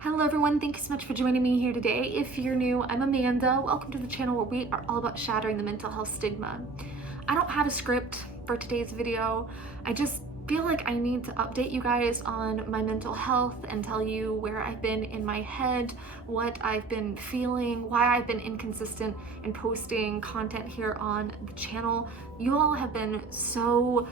Hello everyone, thank you so much for joining me here today. If you're new, I'm Amanda. Welcome to the channel where we are all about shattering the mental health stigma. I don't have a script for today's video. I just feel like I need to update you guys on my mental health and tell you where I've been in my head, what I've been feeling, why I've been inconsistent in posting content here on the channel. You all have been so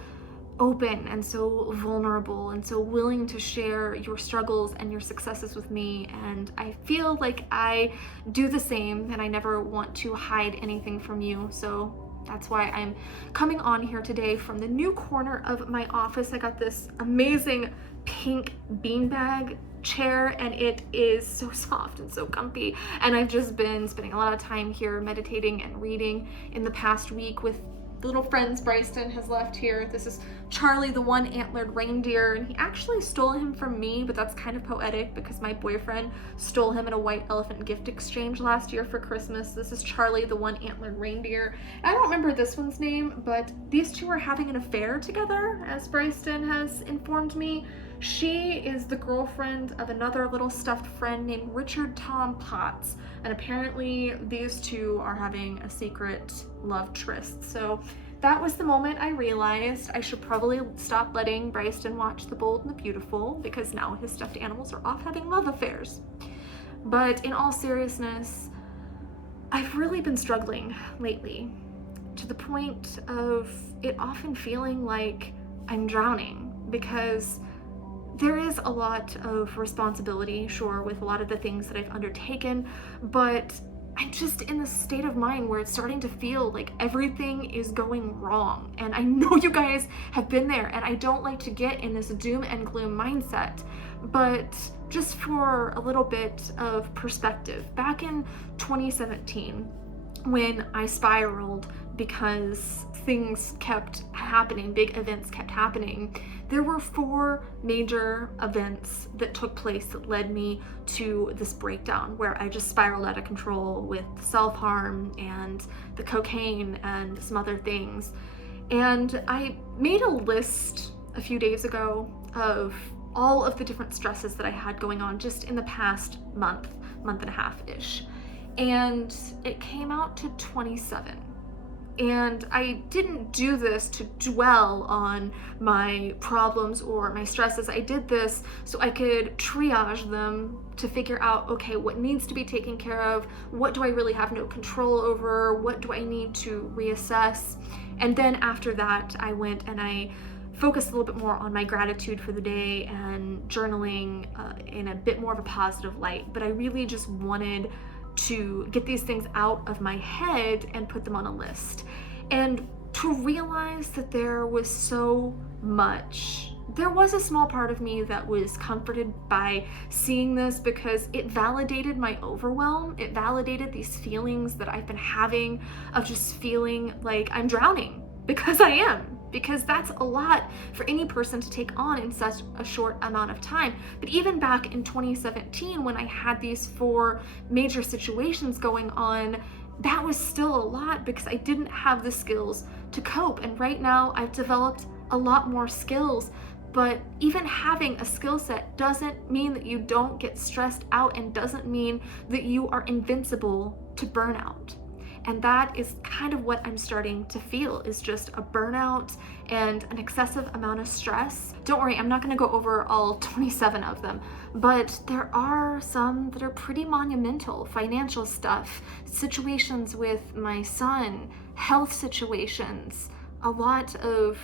open and so vulnerable and so willing to share your struggles and your successes with me, and I feel like I do the same, and I never want to hide anything from you. So that's why I'm coming on here today from the new corner of my office. I got this amazing pink beanbag chair and it is so soft and so comfy, and I've just been spending a lot of time here meditating and reading in the past week with little friends. Bryson has left here. This is Charlie, the one antlered reindeer, and he actually stole him from me, but that's kind of poetic because my boyfriend stole him at a white elephant gift exchange last year for Christmas. This is Charlie, the one antlered reindeer. I don't remember this one's name, but these two are having an affair together, as Bryson has informed me. She is the girlfriend of another little stuffed friend named Richard Tom Potts, and apparently these two are having a secret love tryst. So that was the moment I realized I should probably stop letting Bryson watch The Bold and the Beautiful, because now his stuffed animals are off having love affairs. But in all seriousness, I've really been struggling lately, to the point of it often feeling like I'm drowning, because there is a lot of responsibility, sure, with a lot of the things that I've undertaken, but I'm just in this state of mind where it's starting to feel like everything is going wrong. And I know you guys have been there, and I don't like to get in this doom and gloom mindset, but just for a little bit of perspective, back in 2017, when I spiraled because things kept happening, big events kept happening, there were 4 major events that took place that led me to this breakdown where I just spiraled out of control with self-harm and the cocaine and some other things. And I made a list a few days ago of all of the different stresses that I had going on just in the past month and a half-ish. And it came out to 27. And I didn't do this to dwell on my problems or my stresses. I did this so I could triage them to figure out, okay, what needs to be taken care of? What do I really have no control over? What do I need to reassess? And then after that, I went and I focused a little bit more on my gratitude for the day and journaling in a bit more of a positive light. But I really just wanted to get these things out of my head and put them on a list, and to realize that there was so much. There was a small part of me that was comforted by seeing this because it validated my overwhelm. It validated these feelings that I've been having of just feeling like I'm drowning, because I am. Because that's a lot for any person to take on in such a short amount of time. But even back in 2017, when I had these 4 major situations going on, that was still a lot because I didn't have the skills to cope. And right now I've developed a lot more skills, but even having a skill set doesn't mean that you don't get stressed out, and doesn't mean that you are invincible to burnout. And that is kind of what I'm starting to feel, is just a burnout and an excessive amount of stress. Don't worry, I'm not gonna go over all 27 of them, but there are some that are pretty monumental. Financial stuff, situations with my son, health situations, a lot of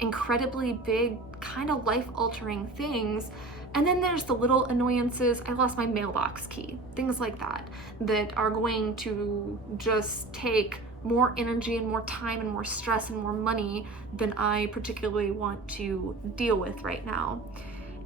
incredibly big, kind of life-altering things. And then there's the little annoyances. I lost my mailbox key, things like that, that are going to just take more energy and more time and more stress and more money than I particularly want to deal with right now.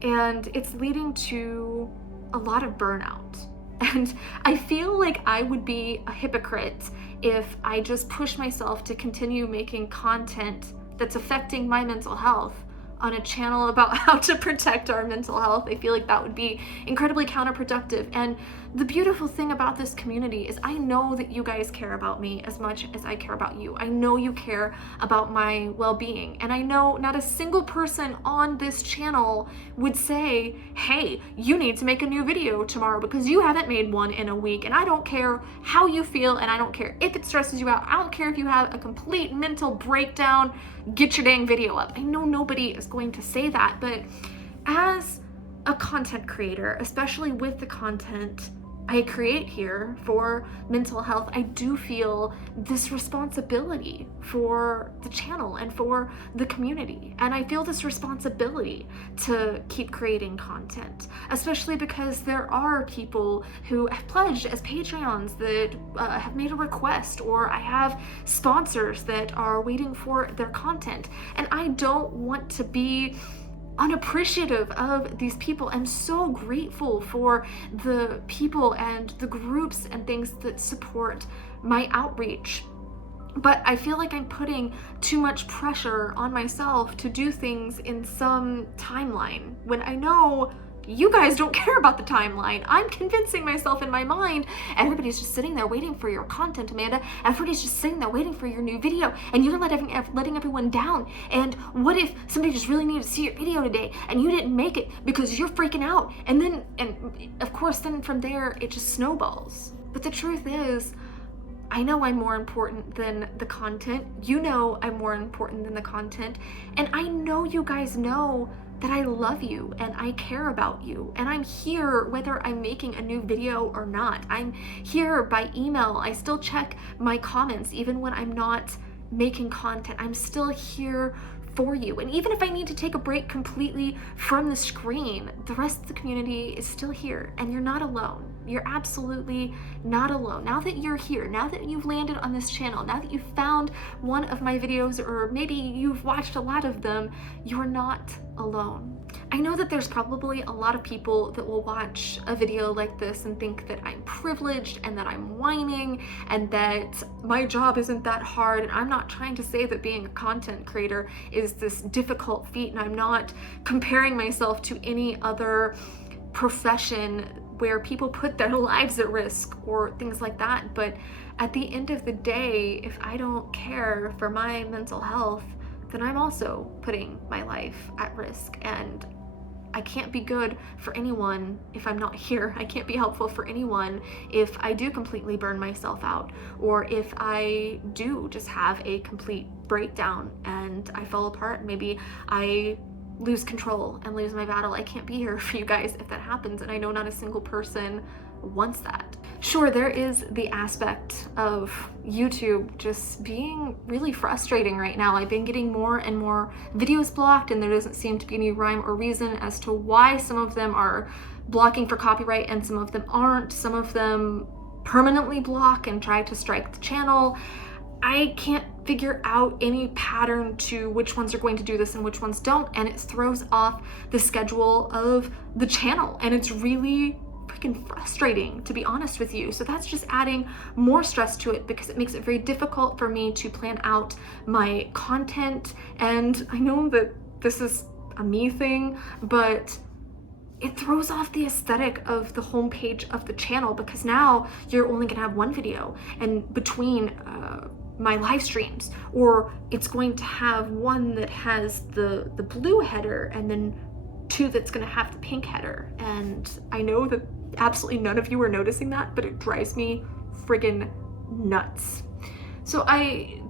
And it's leading to a lot of burnout. And I feel like I would be a hypocrite if I just push myself to continue making content that's affecting my mental health on a channel about how to protect our mental health. I feel like that would be incredibly counterproductive. And the beautiful thing about this community is I know that you guys care about me as much as I care about you. I know you care about my well-being. And I know not a single person on this channel would say, hey, you need to make a new video tomorrow because you haven't made one in a week. And I don't care how you feel, and I don't care if it stresses you out. I don't care if you have a complete mental breakdown. Get your dang video up. I know nobody is going to say that, but as a content creator, especially with the content I create here for mental health, I do feel this responsibility for the channel and for the community. And I feel this responsibility to keep creating content, especially because there are people who have pledged as Patreons that have made a request, or I have sponsors that are waiting for their content. And I don't want to be unappreciative of these people. I'm so grateful for the people and the groups and things that support my outreach. But I feel like I'm putting too much pressure on myself to do things in some timeline when I know you guys don't care about the timeline. I'm convincing myself in my mind, everybody's just sitting there waiting for your content, Amanda. Everybody's just sitting there waiting for your new video, and you're letting everyone down. And what if somebody just really needed to see your video today and you didn't make it because you're freaking out? And of course, then from there, it just snowballs. But the truth is, I know I'm more important than the content. You know I'm more important than the content. And I know you guys know that I love you and I care about you. And I'm here whether I'm making a new video or not. I'm here by email. I still check my comments even when I'm not making content. I'm still here for you. And even if I need to take a break completely from the screen, the rest of the community is still here, and you're not alone. You're absolutely not alone. Now that you're here, now that you've landed on this channel, now that you've found one of my videos, or maybe you've watched a lot of them, you're not alone. I know that there's probably a lot of people that will watch a video like this and think that I'm privileged and that I'm whining and that my job isn't that hard. And I'm not trying to say that being a content creator is this difficult feat, and I'm not comparing myself to any other profession where people put their lives at risk or things like that. But at the end of the day, if I don't care for my mental health, then I'm also putting my life at risk. And I can't be good for anyone if I'm not here. I can't be helpful for anyone if I do completely burn myself out, or if I do just have a complete breakdown and I fall apart. Maybe I lose control and lose my battle. I can't be here for you guys if that happens, and I know not a single person wants that. Sure, there is the aspect of YouTube just being really frustrating right now. I've been getting more and more videos blocked, and there doesn't seem to be any rhyme or reason as to why some of them are blocking for copyright and some of them aren't. Some of them permanently block and try to strike the channel. I can't figure out any pattern to which ones are going to do this and which ones don't, and it throws off the schedule of the channel, and it's really freaking frustrating, to be honest with you. So that's just adding more stress to it because it makes it very difficult for me to plan out my content. And I know that this is a me thing, but it throws off the aesthetic of the homepage of the channel, because now you're only gonna have one video and between my live streams, or it's going to have one that has the blue header and then two that's going to have the pink header. And I know that absolutely none of you are noticing that, but it drives me friggin' nuts. So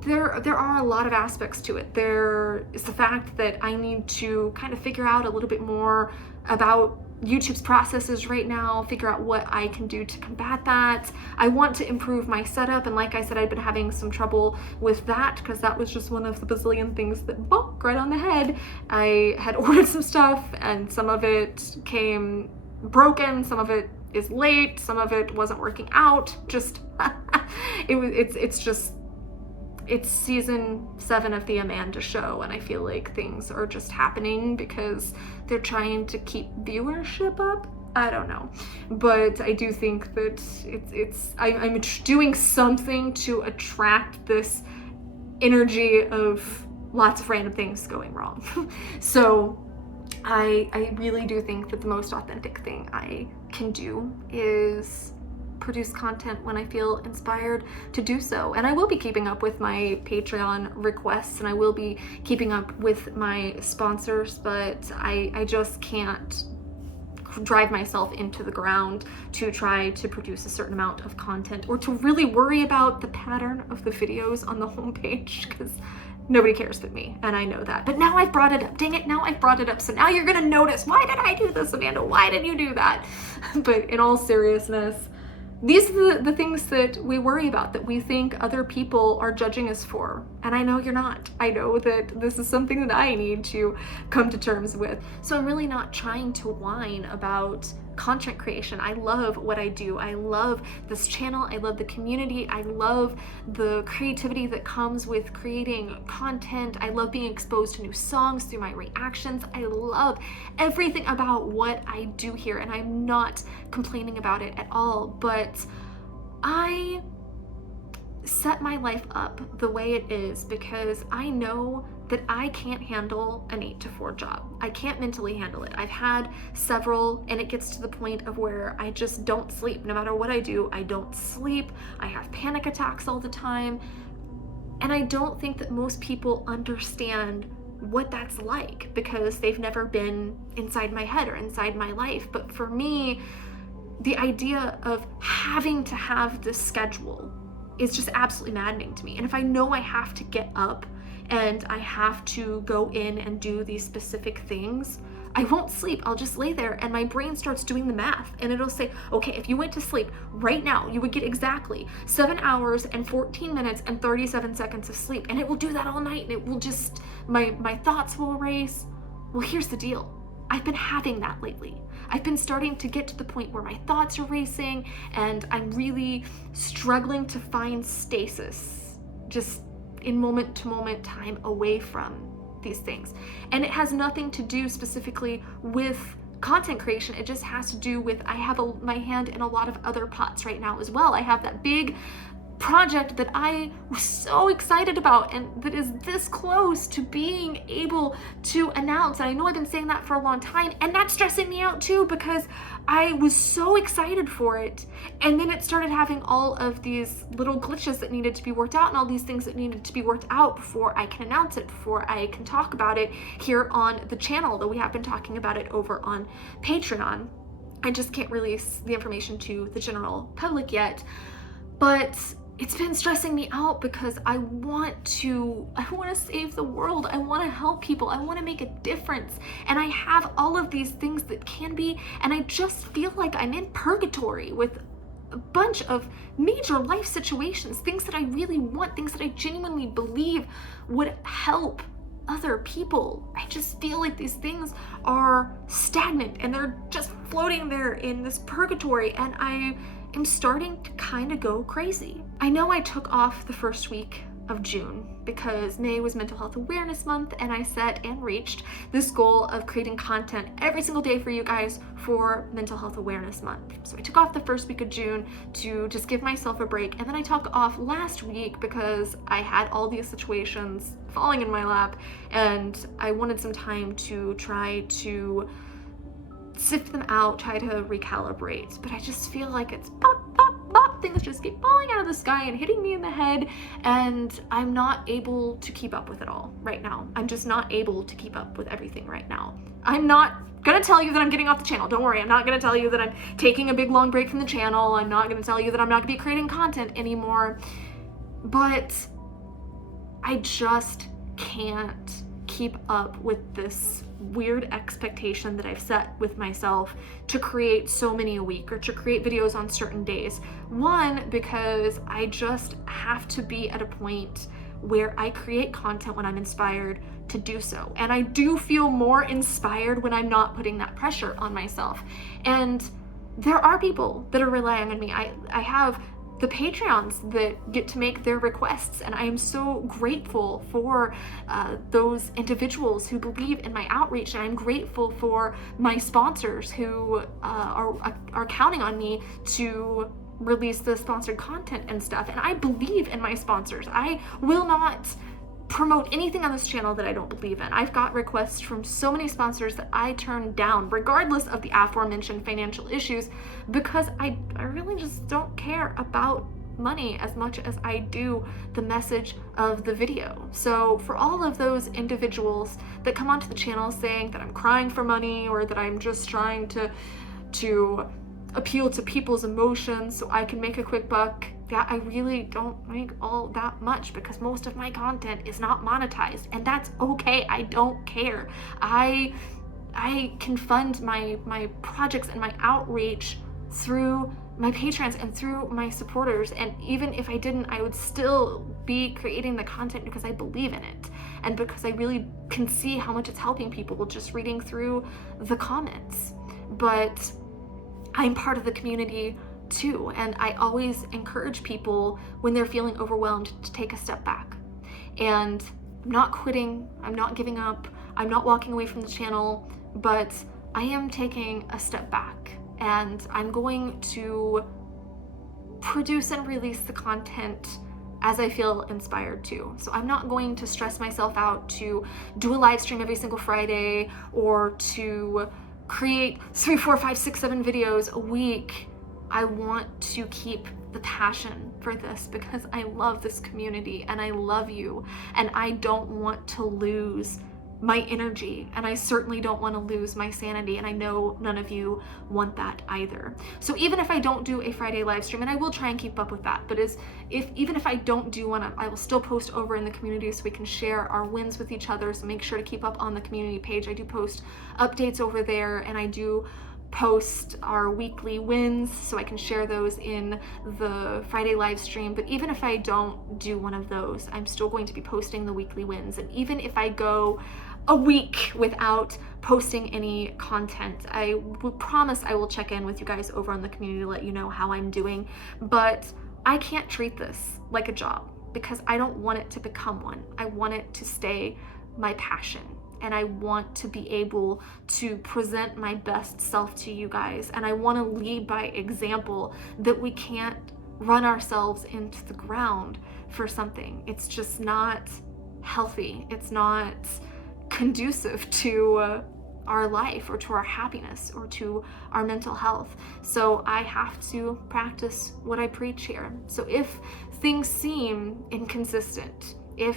there are a lot of aspects to it. There is the fact that I need to kind of figure out a little bit more about YouTube's processes right now, figure out what I can do to combat that. I want to improve my setup, and like I said, I've been having some trouble with that because that was just one of the bazillion things that bonk right on the head. I had ordered some stuff and some of it came broken, some of it is late, some of it wasn't working out. Just it's season 7 of the Amanda show, and I feel like things are just happening because they're trying to keep viewership up. I don't know, but I do think that I'm doing something to attract this energy of lots of random things going wrong. So I really do think that the most authentic thing I can do is produce content when I feel inspired to do so. And I will be keeping up with my Patreon requests, and I will be keeping up with my sponsors, but I just can't drive myself into the ground to try to produce a certain amount of content, or to really worry about the pattern of the videos on the homepage, because nobody cares but me, and I know that. But now I've brought it up. Dang it, now I've brought it up. So now you're gonna notice, why did I do this, Amanda? Why did you do that? But in all seriousness, these are the things that we worry about, that we think other people are judging us for. And I know you're not. I know that this is something that I need to come to terms with. So I'm really not trying to whine about content creation. I love what I do. I love this channel. I love the community. I love the creativity that comes with creating content. I love being exposed to new songs through my reactions. I love everything about what I do here, and I'm not complaining about it at all. But I set my life up the way it is because I know that I can't handle an 8 to 4 job. I can't mentally handle it. I've had several, and it gets to the point of where I just don't sleep. No matter what I do, I don't sleep. I have panic attacks all the time. And I don't think that most people understand what that's like, because they've never been inside my head or inside my life. But for me, the idea of having to have this schedule is just absolutely maddening to me. And if I know I have to get up and I have to go in and do these specific things, I won't sleep. I'll just lay there and my brain starts doing the math, and it'll say, okay, if you went to sleep right now, you would get exactly 7 hours and 14 minutes and 37 seconds of sleep. And it will do that all night, and it will just, my thoughts will erase. Well, here's the deal. I've been having that lately. I've been starting to get to the point where my thoughts are racing, and I'm really struggling to find stasis, just in moment to moment time away from these things. And it has nothing to do specifically with content creation. It just has to do with, I have my hand in a lot of other pots right now as well. I have that big project that I was so excited about, and that is this close to being able to announce. And I know I've been saying that for a long time, and that's stressing me out too, because I was so excited for it, and then it started having all of these little glitches that needed to be worked out, and all these things that needed to be worked out before I can announce it, before I can talk about it here on the channel, though we have been talking about it over on Patreon. I just can't release the information to the general public yet. But it's been stressing me out because I want to save the world. I want to help people. I want to make a difference. And I have all of these things that can be, and I just feel like I'm in purgatory with a bunch of major life situations, things that I really want, things that I genuinely believe would help other people. I just feel like these things are stagnant and they're just floating there in this purgatory, and I'm starting to kind of go crazy. I know I took off the first week of June because May was Mental Health Awareness Month, and I set and reached this goal of creating content every single day for you guys for Mental Health Awareness Month. So I took off the first week of June to just give myself a break, and then I took off last week because I had all these situations falling in my lap, and I wanted some time to try to sift them out, try to recalibrate. But I just feel like it's pop, pop, pop, things just keep falling out of the sky and hitting me in the head, and I'm not able to keep up with it all right now. I'm just not able to keep up with everything right now. I'm not gonna tell you that I'm getting off the channel. Don't worry, I'm not gonna tell you that I'm taking a big long break from the channel. I'm not gonna tell you that I'm not gonna be creating content anymore. But I just can't keep up with this weird expectation that I've set with myself to create so many a week, or to create videos on certain days. One, because I just have to be at a point where I create content when I'm inspired to do so. And I do feel more inspired when I'm not putting that pressure on myself. And there are people that are relying on me. I have the Patreons that get to make their requests, and I am so grateful for those individuals who believe in my outreach, and I'm grateful for my sponsors who are counting on me to release the sponsored content and stuff. And I believe in my sponsors. I will not promote anything on this channel that I don't believe in. I've got requests from so many sponsors that I turn down, regardless of the aforementioned financial issues, because I really just don't care about money as much as I do the message of the video. So for all of those individuals that come onto the channel saying that I'm crying for money, or that I'm just trying to appeal to people's emotions so I can make a quick buck, yeah, I really don't make all that much because most of my content is not monetized, and that's okay. I don't care. I can fund my projects and my outreach through my patrons and through my supporters, and even if I didn't, I would still be creating the content because I believe in it and because I really can see how much it's helping people just reading through the comments. But I'm part of the community too, and I always encourage people when they're feeling overwhelmed to take a step back. And I'm not quitting, I'm not giving up, I'm not walking away from the channel, but I am taking a step back, and I'm going to produce and release the content as I feel inspired to. So I'm not going to stress myself out to do a live stream every single Friday, or to create 3, 4, 5, 6, 7 videos a week. I want to keep the passion for this because I love this community and I love you, and I don't want to lose my energy, and I certainly don't want to lose my sanity, and I know none of you want that either. So even if I don't do a Friday live stream, and I will try and keep up with that, but even if I don't do one, I will still post over in the community so we can share our wins with each other. So make sure to keep up on the community page. I do post updates over there, and I do post our weekly wins so I can share those in the Friday live stream. But even if I don't do one of those, I'm still going to be posting the weekly wins. And even if I go a week without posting any content, I will promise I will check in with you guys over on the community to let you know how I'm doing. But I can't treat this like a job because I don't want it to become one. I want it to stay my passion, and I want to be able to present my best self to you guys, and I want to lead by example, that we can't run ourselves into the ground for something. It's just not healthy. It's not conducive to our life or to our happiness or to our mental health. So I have to practice what I preach here. So if things seem inconsistent, if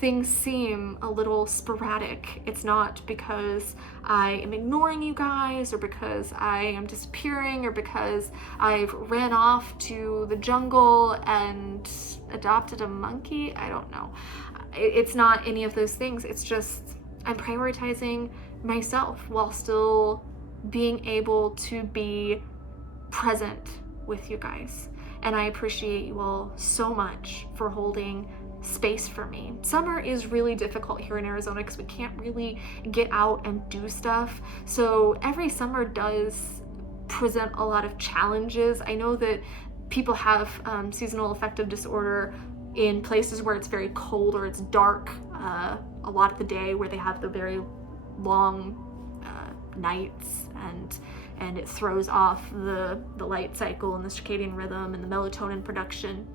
things seem a little sporadic, it's not because I am ignoring you guys, or because I am disappearing, or because I've ran off to the jungle and adopted a monkey. I don't know. It's not any of those things. It's just I'm prioritizing myself while still being able to be present with you guys. And I appreciate you all so much for holding space for me. Summer is really difficult here in Arizona because we can't really get out and do stuff. So every summer does present a lot of challenges. I know that people have seasonal affective disorder in places where it's very cold or it's dark a lot of the day, where they have the very long nights, and it throws off the light cycle and the circadian rhythm and the melatonin production.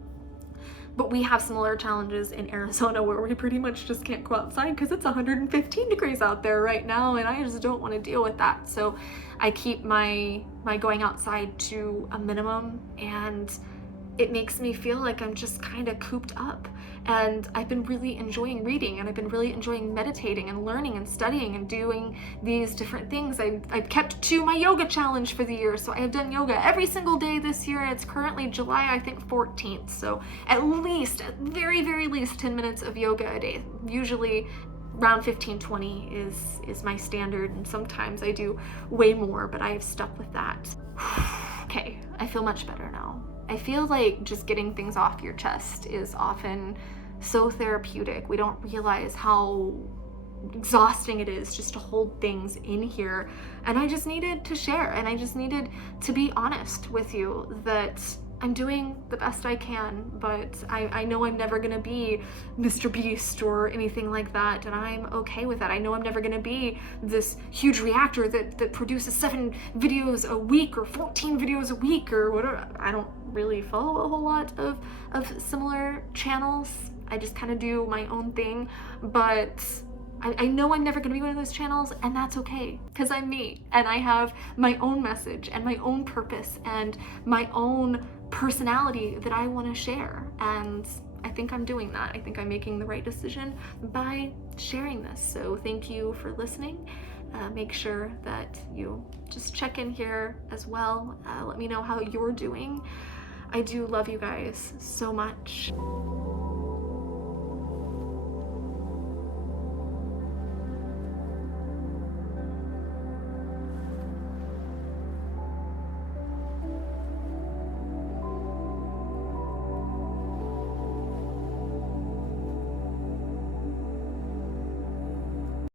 But we have similar challenges in Arizona where we pretty much just can't go outside because it's 115 degrees out there right now, and I just don't want to deal with that. So I keep my going outside to a minimum, and it makes me feel like I'm just kind of cooped up. And I've been really enjoying reading, and I've been really enjoying meditating and learning and studying and doing these different things. I've kept to my yoga challenge for the year, so I have done yoga every single day this year, and it's currently July, I think, 14th. So at very least 10 minutes of yoga a day. Usually around 15-20 is my standard, and sometimes I do way more, but I have stuck with that. Okay, I feel much better now. I feel like just getting things off your chest is often so therapeutic. We don't realize how exhausting it is just to hold things in here. And I just needed to share, and I just needed to be honest with you that I'm doing the best I can, but I know I'm never gonna be Mr. Beast or anything like that, and I'm okay with that. I know I'm never gonna be this huge reactor that produces 7 videos a week or 14 videos a week or whatever. I don't really follow a whole lot of similar channels. I just kind of do my own thing, but I know I'm never going to be one of those channels, and that's okay, because I'm me, and I have my own message and my own purpose and my own personality that I want to share, and I think I'm doing that. I think I'm making the right decision by sharing this. So thank you for listening. Make sure that you just check in here as well. Let me know how you're doing. I do love you guys so much.